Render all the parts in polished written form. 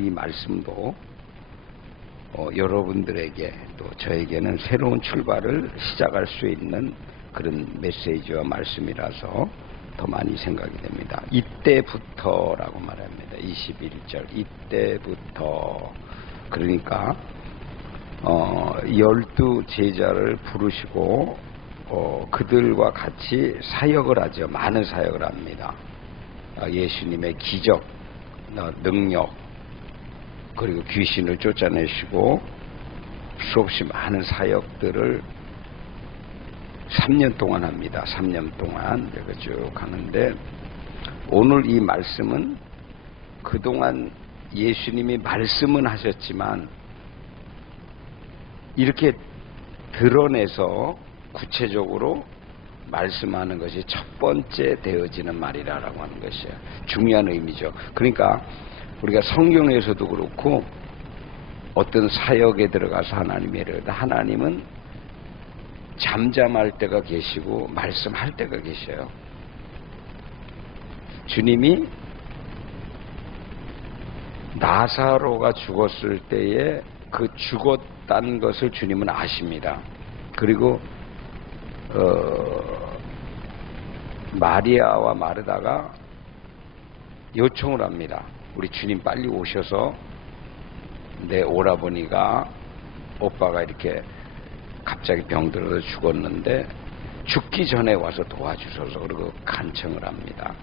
이 말씀도 여러분들에게 또 저에게는 새로운 출발을 시작할 수 있는 그런 메시지와 말씀이라서 더 많이 생각이 됩니다. 이때부터라고 말합니다. 21절 이때부터. 그러니까 12 제자를 부르시고 그들과 같이 사역을 하죠. 많은 사역을 합니다. 예수님의 기적, 능력, 그리고 귀신을 쫓아내시고 수없이 많은 사역들을 3년 동안 합니다. 3년 동안 내가 쭉 하는데, 오늘 이 말씀은 그동안 예수님이 말씀은 하셨지만 이렇게 드러내서 구체적으로 말씀하는 것이 첫 번째 되어지는 말이라고 하는 것이에요. 중요한 의미죠. 그러니까 우리가 성경에서도 그렇고 어떤 사역에 들어가서 하나님은 잠잠할 때가 계시고 말씀할 때가 계셔요. 주님이 나사로가 죽었을 때에 그 죽었다는 것을 주님은 아십니다. 그리고 마리아와 마르다가 요청을 합니다. 우리 주님 빨리 오셔서 내 오라버니가, 오빠가 이렇게 갑자기 병들어서 죽었는데 죽기 전에 와서 도와주셔서, 그리고 간청을 합니다.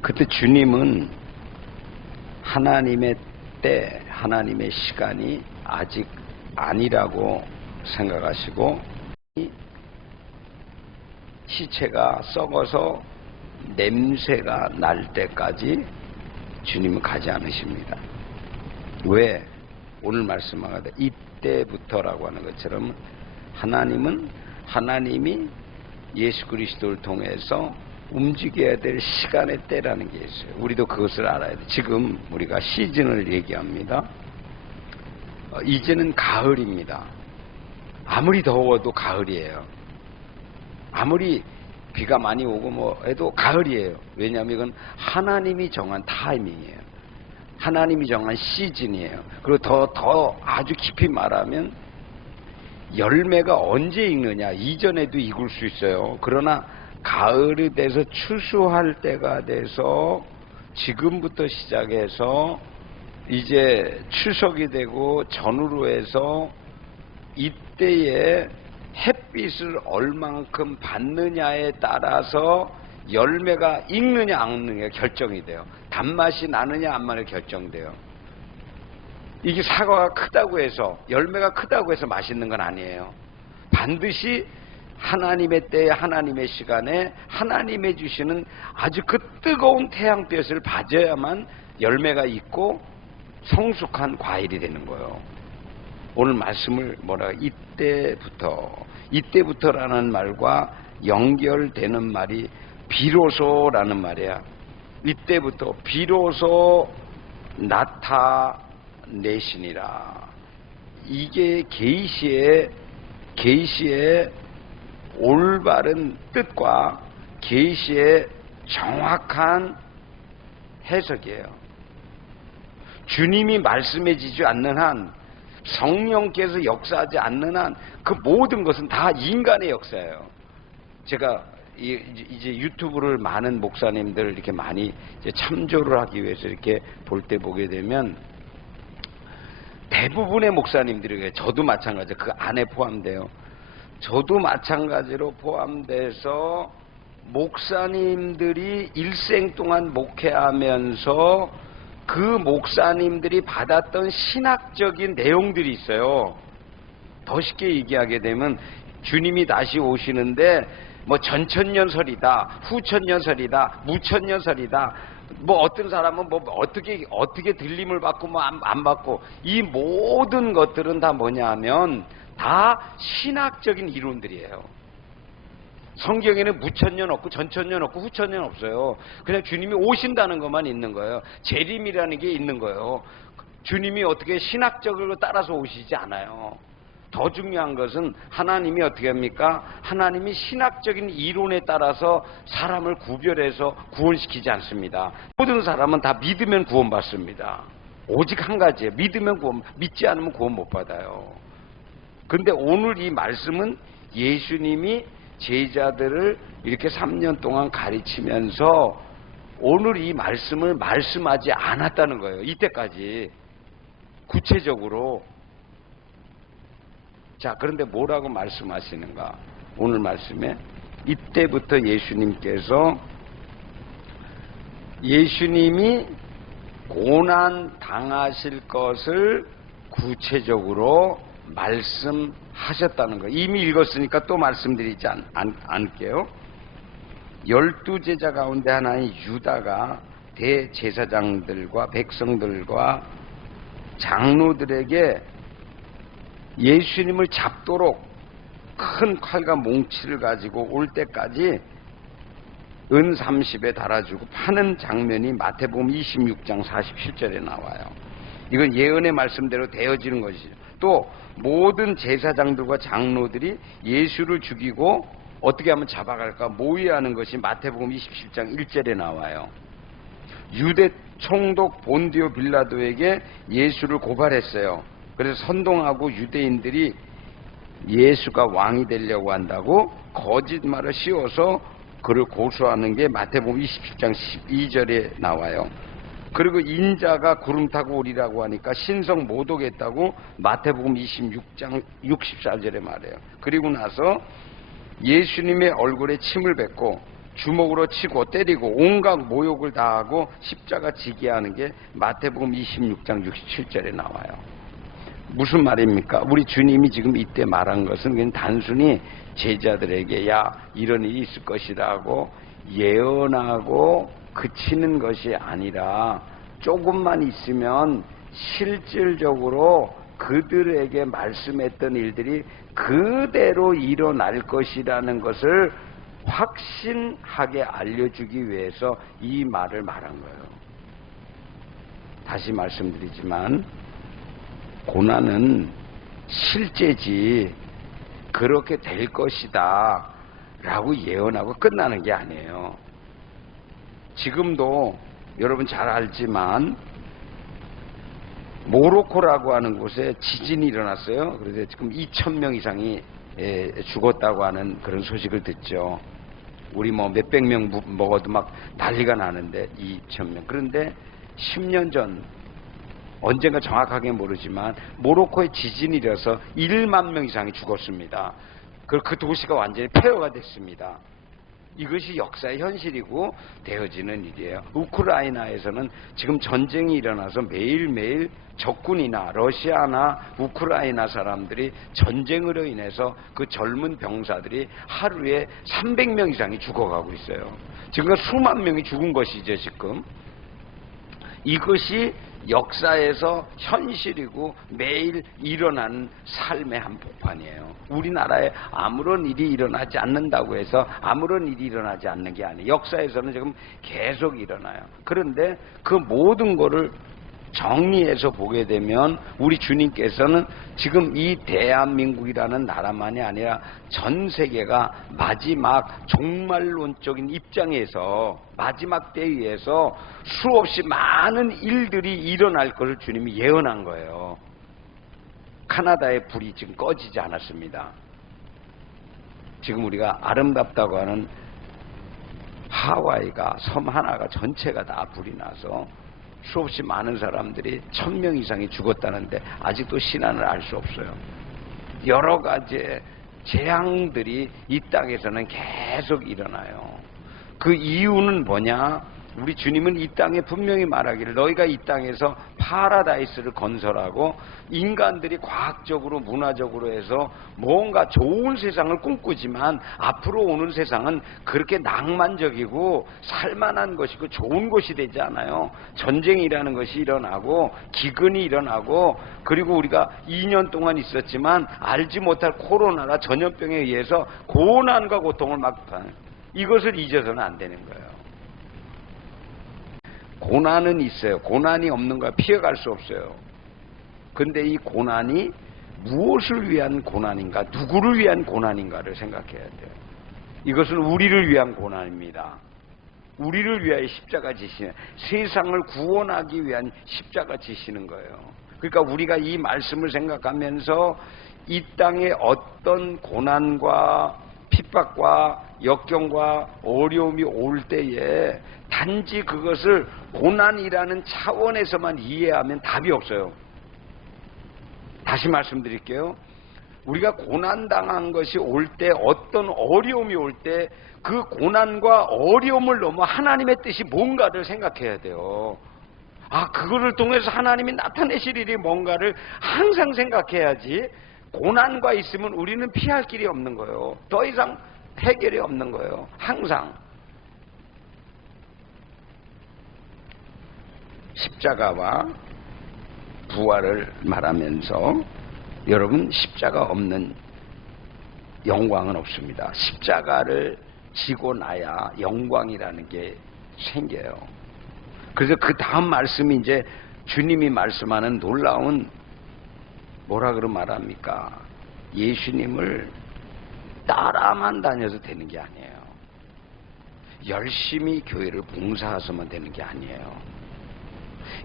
그때 주님은 하나님의 때, 하나님의 시간이 아직 아니라고 생각하시고 시체가 썩어서 냄새가 날 때까지 주님은 가지 않으십니다. 왜? 오늘 말씀하다 이때부터라고 하는 것처럼 하나님이 예수 그리스도를 통해서 움직여야 될 시간의 때라는 게 있어요. 우리도 그것을 알아야 돼. 지금 우리가 시즌을 얘기합니다. 이제는 가을입니다. 아무리 더워도 가을이에요. 아무리 비가 많이 오고 뭐 해도 가을이에요. 왜냐하면 이건 하나님이 정한 타이밍이에요. 하나님이 정한 시즌이에요. 그리고 더 아주 깊이 말하면 열매가 언제 익느냐, 이전에도 익을 수 있어요. 그러나 가을이 돼서 추수할 때가 돼서 지금부터 시작해서 이제 추석이 되고 전후로 해서 이때에 햇빛을 얼만큼 받느냐에 따라서 열매가 익느냐 안 익느냐가 결정이 돼요. 단맛이 나느냐 안 나느냐 결정돼요. 이게 사과가 크다고 해서, 열매가 크다고 해서 맛있는 건 아니에요. 반드시 하나님의 때에, 하나님의 시간에 하나님의 주시는 아주 그 뜨거운 태양빛을 받아야만 열매가 있고 성숙한 과일이 되는 거예요. 오늘 말씀을 이때부터라는 말과 연결되는 말이 비로소라는 말이야. 이때부터 비로소 나타내시니라. 이게 계시의 올바른 뜻과 계시의 정확한 해석이에요. 주님이 말씀해지지 않는 한, 성령께서 역사하지 않는 한 그 모든 것은 다 인간의 역사예요. 제가 이제 유튜브를 많은 목사님들 이렇게 많이 이제 참조를 하기 위해서 이렇게 볼 때 보게 되면 대부분의 목사님들이, 저도 마찬가지로 그 안에 포함돼요. 저도 마찬가지로 포함돼서 목사님들이 일생 동안 목회하면서 그 목사님들이 받았던 신학적인 내용들이 있어요. 더 쉽게 얘기하게 되면 주님이 다시 오시는데 뭐 전천년설이다, 후천년설이다, 무천년설이다, 뭐 어떤 사람은 뭐 어떻게 들림을 받고 뭐 안 받고, 이 모든 것들은 다 뭐냐 하면 다 신학적인 이론들이에요. 성경에는 무천년 없고 전천년 없고 후천년 없어요. 그냥 주님이 오신다는 것만 있는 거예요. 재림이라는 게 있는 거예요. 주님이 어떻게 신학적으로 따라서 오시지 않아요. 더 중요한 것은 하나님이 어떻게 합니까? 하나님이 신학적인 이론에 따라서 사람을 구별해서 구원시키지 않습니다. 모든 사람은 다 믿으면 구원받습니다. 오직 한 가지예요. 믿으면 구원, 믿지 않으면 구원 못 받아요. 근데 오늘 이 말씀은 예수님이 제자들을 이렇게 3년 동안 가르치면서 오늘 이 말씀을 말씀하지 않았다는 거예요. 이때까지 구체적으로. 자, 그런데 뭐라고 말씀하시는가? 오늘 말씀에 이때부터 예수님이 고난 당하실 것을 구체적으로 말씀하셨다는 거예요. 이미 읽었으니까 또 말씀드리지 않을게요. 12제자 가운데 하나인 유다가 대제사장들과 백성들과 장로들에게 예수님을 잡도록 큰 칼과 몽치를 가지고 올 때까지 은 30에 달아주고 파는 장면이 마태복음 26장 47절에 나와요. 이건 예언의 말씀대로 되어지는 것이죠. 또 모든 제사장들과 장로들이 예수를 죽이고 어떻게 하면 잡아갈까 모의하는 것이 마태복음 27장 1절에 나와요. 유대 총독 본디오 빌라도에게 예수를 고발했어요. 그래서 선동하고 유대인들이 예수가 왕이 되려고 한다고 거짓말을 씌워서 그를 고소하는 게 마태복음 27장 12절에 나와요. 그리고 인자가 구름 타고 오리라고 하니까 신성 못 오겠다고 마태복음 26장 64절에 말해요. 그리고 나서 예수님의 얼굴에 침을 뱉고 주먹으로 치고 때리고 온갖 모욕을 다하고 십자가 지게 하는 게 마태복음 26장 67절에 나와요. 무슨 말입니까? 우리 주님이 지금 이때 말한 것은 그냥 단순히 제자들에게 야 이런 일이 있을 것이라고 예언하고 그치는 것이 아니라 조금만 있으면 실질적으로 그들에게 말씀했던 일들이 그대로 일어날 것이라는 것을 확신하게 알려주기 위해서 이 말을 말한 거예요. 다시 말씀드리지만 고난은 실제지 그렇게 될 것이다 라고 예언하고 끝나는 게 아니에요. 지금도 여러분 잘 알지만 모로코라고 하는 곳에 지진이 일어났어요. 그래서 지금 2,000명 이상이 죽었다고 하는 그런 소식을 듣죠. 우리 뭐 몇백 명 먹어도 막 난리가 나는데 2,000명. 그런데 10년 전 언젠가 정확하게 모르지만 모로코에 지진이 일어서 1만 명 이상이 죽었습니다. 그 도시가 완전히 폐허가 됐습니다. 이것이 역사의 현실이고 되어지는 일이에요. 우크라이나에서는 지금 전쟁이 일어나서 매일매일 적군이나 러시아나 우크라이나 사람들이 전쟁으로 인해서 그 젊은 병사들이 하루에 300명 이상이 죽어가고 있어요. 지금 수만 명이 죽은 것이죠. 지금 이것이 역사에서 현실이고 매일 일어나는 삶의 한복판이에요. 우리나라에 아무런 일이 일어나지 않는다고 해서 아무런 일이 일어나지 않는 게 아니에요. 역사에서는 지금 계속 일어나요. 그런데 그 모든 거를 정리해서 보게 되면 우리 주님께서는 지금 이 대한민국이라는 나라만이 아니라 전 세계가 마지막 종말론적인 입장에서 마지막 때에서 수없이 많은 일들이 일어날 것을 주님이 예언한 거예요. 카나다의 불이 지금 꺼지지 않았습니다. 지금 우리가 아름답다고 하는 하와이가 섬 하나가 전체가 다 불이 나서 수없이 많은 사람들이 1,000명 이상이 죽었다는데 아직도 신안을 알 수 없어요. 여러 가지의 재앙들이 이 땅에서는 계속 일어나요. 그 이유는 뭐냐? 우리 주님은 이 땅에 분명히 말하기를 너희가 이 땅에서 파라다이스를 건설하고 인간들이 과학적으로 문화적으로 해서 뭔가 좋은 세상을 꿈꾸지만 앞으로 오는 세상은 그렇게 낭만적이고 살만한 것이고 좋은 것이 되지 않아요. 전쟁이라는 것이 일어나고 기근이 일어나고 그리고 우리가 2년 동안 있었지만 알지 못할 코로나나 전염병에 의해서 고난과 고통을 막하는 이것을 잊어서는 안 되는 거예요. 고난은 있어요. 고난이 없는 거야 피해갈 수 없어요. 근데 이 고난이 무엇을 위한 고난인가, 누구를 위한 고난인가를 생각해야 돼요. 이것은 우리를 위한 고난입니다. 우리를 위하여 십자가 지시는, 세상을 구원하기 위한 십자가 지시는 거예요. 그러니까 우리가 이 말씀을 생각하면서 이 땅에 어떤 고난과 핍박과 역경과 어려움이 올 때에 단지 그것을 고난이라는 차원에서만 이해하면 답이 없어요. 다시 말씀드릴게요. 우리가 고난당한 것이 올 때, 어떤 어려움이 올 때 그 고난과 어려움을 넘어 하나님의 뜻이 뭔가를 생각해야 돼요. 그거를 통해서 하나님이 나타내실 일이 뭔가를 항상 생각해야지, 고난과 있으면 우리는 피할 길이 없는 거예요. 더 이상 해결이 없는 거예요. 항상. 십자가와 부활을 말하면서 여러분, 십자가 없는 영광은 없습니다. 십자가를 지고 나야 영광이라는 게 생겨요. 그래서 그 다음 말씀이 이제 주님이 말씀하는 놀라운, 뭐라 그러 말합니까? 예수님을 따라만 다녀서 되는 게 아니에요. 열심히 교회를 봉사해서만 되는 게 아니에요.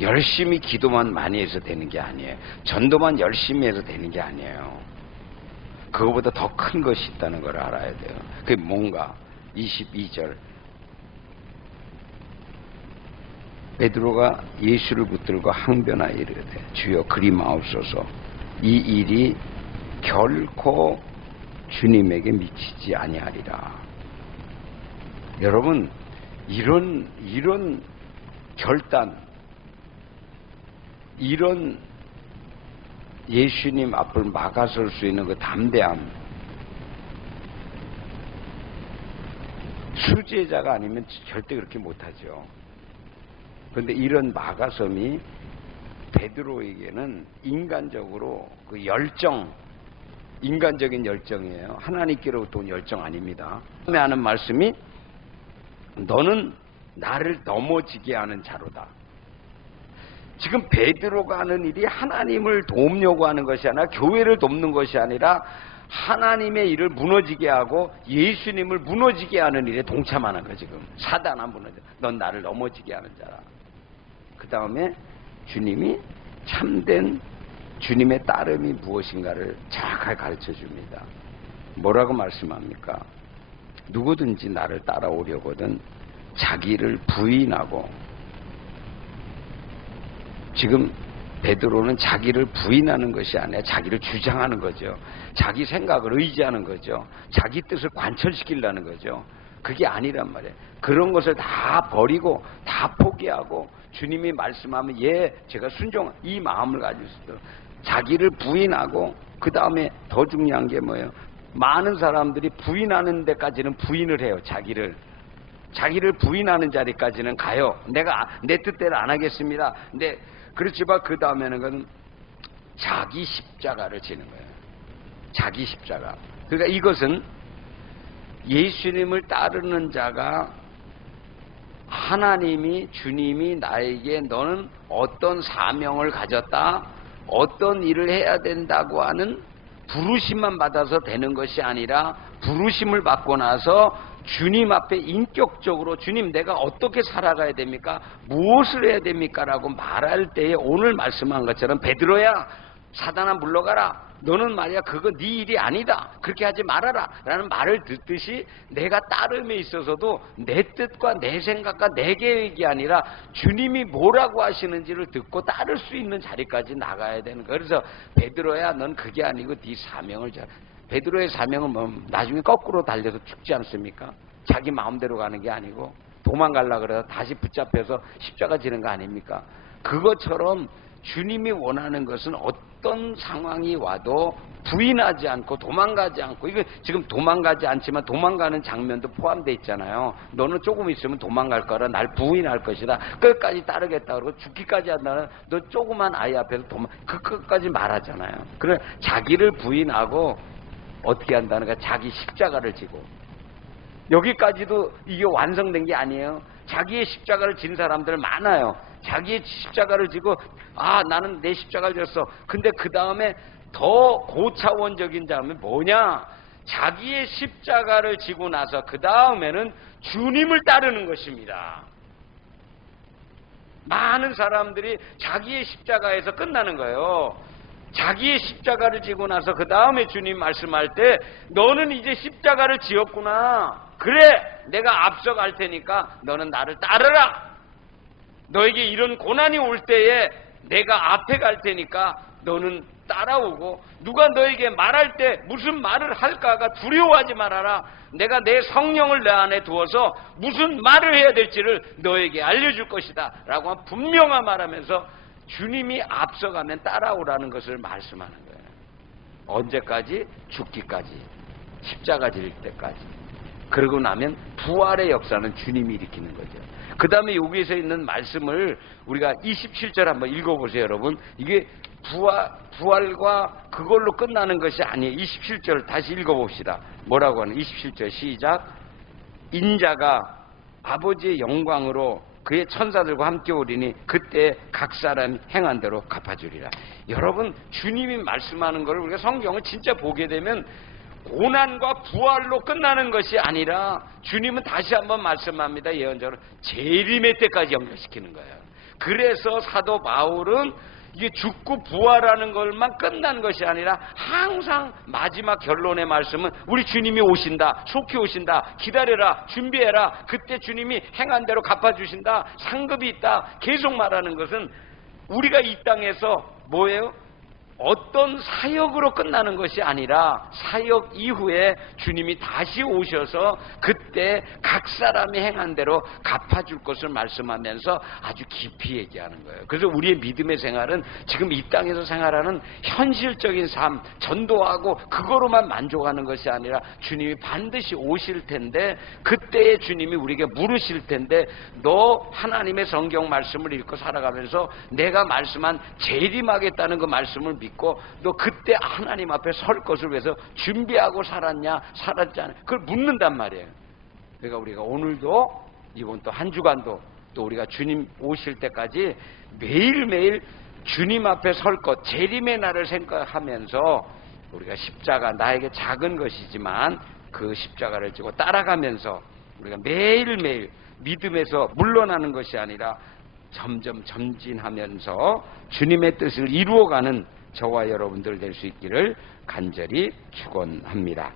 열심히 기도만 많이 해서 되는 게 아니에요. 전도만 열심히 해서 되는 게 아니에요. 그거보다 더 큰 것이 있다는 걸 알아야 돼요. 그게 뭔가? 22절, 베드로가 예수를 붙들고 항변하여 이르되 주여 그리 마옵소서, 이 일이 결코 주님에게 미치지 아니하리라. 여러분, 이런 결단, 이런 예수님 앞을 막아설 수 있는 그 담대함, 수제자가 아니면 절대 그렇게 못하죠. 그런데 이런 막아섬이 베드로에게는 인간적으로 그 열정, 인간적인 열정이에요. 하나님께로부터 온 열정 아닙니다. 다음에 하는 말씀이 너는 나를 넘어지게 하는 자로다. 지금 베드로가 하는 일이 하나님을 돕려고 하는 것이 아니라, 교회를 돕는 것이 아니라 하나님의 일을 무너지게 하고 예수님을 무너지게 하는 일에 동참하는 거예요. 지금 사단아 무너져, 넌 나를 넘어지게 하는 자라. 그 다음에 주님이 참된 주님의 따름이 무엇인가를 정확하게 가르쳐 줍니다. 뭐라고 말씀합니까? 누구든지 나를 따라오려거든 자기를 부인하고, 지금 베드로는 자기를 부인하는 것이 아니라 자기를 주장하는 거죠. 자기 생각을 의지하는 거죠. 자기 뜻을 관철시키려는 거죠. 그게 아니란 말이에요. 그런 것을 다 버리고 다 포기하고 주님이 말씀하면 제가 순종, 이 마음을 가지고 있어요. 자기를 부인하고, 그 다음에 더 중요한 게 뭐예요? 많은 사람들이 부인하는 데까지는 부인을 해요. 자기를 부인하는 자리까지는 가요. 내가 내 뜻대로 안 하겠습니다. 그렇지만 그 다음에는 건 자기 십자가를 지는 거예요. 자기 십자가. 그러니까 이것은 예수님을 따르는 자가, 하나님이, 주님이 나에게 너는 어떤 사명을 가졌다, 어떤 일을 해야 된다고 하는 부르심만 받아서 되는 것이 아니라, 부르심을 받고 나서 주님 앞에 인격적으로 주님 내가 어떻게 살아가야 됩니까? 무엇을 해야 됩니까? 라고 말할 때에 오늘 말씀한 것처럼 베드로야 사단아 물러가라. 너는 말이야 그거 네 일이 아니다. 그렇게 하지 말아라. 라는 말을 듣듯이 내가 따름에 있어서도 내 뜻과 내 생각과 내 계획이 아니라 주님이 뭐라고 하시는지를 듣고 따를 수 있는 자리까지 나가야 되는 거예요. 그래서 베드로야 넌 그게 아니고 네 사명을 잘. 베드로의 사명은 뭐 나중에 거꾸로 달려서 죽지 않습니까? 자기 마음대로 가는 게 아니고 도망가려고 그래서 다시 붙잡혀서 십자가 지는 거 아닙니까? 그것처럼 주님이 원하는 것은 어떤 상황이 와도 부인하지 않고 도망가지 않고, 이거 지금 도망가지 않지만 도망가는 장면도 포함되어 있잖아요. 너는 조금 있으면 도망갈 거라, 날 부인할 것이다, 끝까지 따르겠다 그러고 죽기까지 한다는, 너 조그만 아이 앞에서 그 끝까지 말하잖아요. 그래 자기를 부인하고 어떻게 한다는 거야? 자기 십자가를 지고. 여기까지도 이게 완성된 게 아니에요. 자기의 십자가를 지는 사람들 많아요. 자기의 십자가를 지고 나는 내 십자가를 졌어. 근데 그 다음에 더 고차원적인 자면 뭐냐? 자기의 십자가를 지고 나서 그 다음에는 주님을 따르는 것입니다. 많은 사람들이 자기의 십자가에서 끝나는 거예요. 자기의 십자가를 지고 나서 그 다음에 주님 말씀할 때 너는 이제 십자가를 지었구나. 그래, 내가 앞서갈 테니까 너는 나를 따르라. 너에게 이런 고난이 올 때에 내가 앞에 갈 테니까 너는 따라오고, 누가 너에게 말할 때 무슨 말을 할까가 두려워하지 말아라. 내가 내 성령을 내 안에 두어서 무슨 말을 해야 될지를 너에게 알려줄 것이다 라고 분명한 말하면서 주님이 앞서가면 따라오라는 것을 말씀하는 거예요. 언제까지? 죽기까지, 십자가 질 때까지. 그러고 나면 부활의 역사는 주님이 일으키는 거죠. 그 다음에 여기에서 있는 말씀을 우리가 27절 한번 읽어보세요. 여러분, 이게 부활과 그걸로 끝나는 것이 아니에요. 27절 다시 읽어봅시다. 뭐라고 하는? 27절 시작. 인자가 아버지의 영광으로 그의 천사들과 함께 오리니 그때 각 사람이 행한 대로 갚아주리라. 여러분, 주님이 말씀하는 것을 우리가 성경을 진짜 보게 되면 고난과 부활로 끝나는 것이 아니라 주님은 다시 한번 말씀합니다. 예언적으로 재림의 때까지 연결시키는 거예요. 그래서 사도 바울은 이게 죽고 부활하는 것만 끝난 것이 아니라 항상 마지막 결론의 말씀은 우리 주님이 오신다, 속히 오신다, 기다려라, 준비해라, 그때 주님이 행한 대로 갚아주신다, 상급이 있다, 계속 말하는 것은 우리가 이 땅에서 뭐예요? 어떤 사역으로 끝나는 것이 아니라 사역 이후에 주님이 다시 오셔서 그때 각 사람이 행한 대로 갚아줄 것을 말씀하면서 아주 깊이 얘기하는 거예요. 그래서 우리의 믿음의 생활은 지금 이 땅에서 생활하는 현실적인 삶, 전도하고 그거로만 만족하는 것이 아니라 주님이 반드시 오실 텐데 그때의 주님이 우리에게 물으실 텐데 너 하나님의 성경 말씀을 읽고 살아가면서 내가 말씀한 재림하겠다는 그 말씀을 믿고 너 그때 하나님 앞에 설 것을 위해서 준비하고 살았냐 살았지 않냐 그걸 묻는단 말이에요. 그러니까 우리가 오늘도 이번 또 한 주간도 또 우리가 주님 오실 때까지 매일매일 주님 앞에 설 것 재림의 날을 생각하면서 우리가 십자가 나에게 작은 것이지만 그 십자가를 지고 따라가면서 우리가 매일매일 믿음에서 물러나는 것이 아니라 점점 전진하면서 주님의 뜻을 이루어가는 저와 여러분들 될 수 있기를 간절히 축원합니다.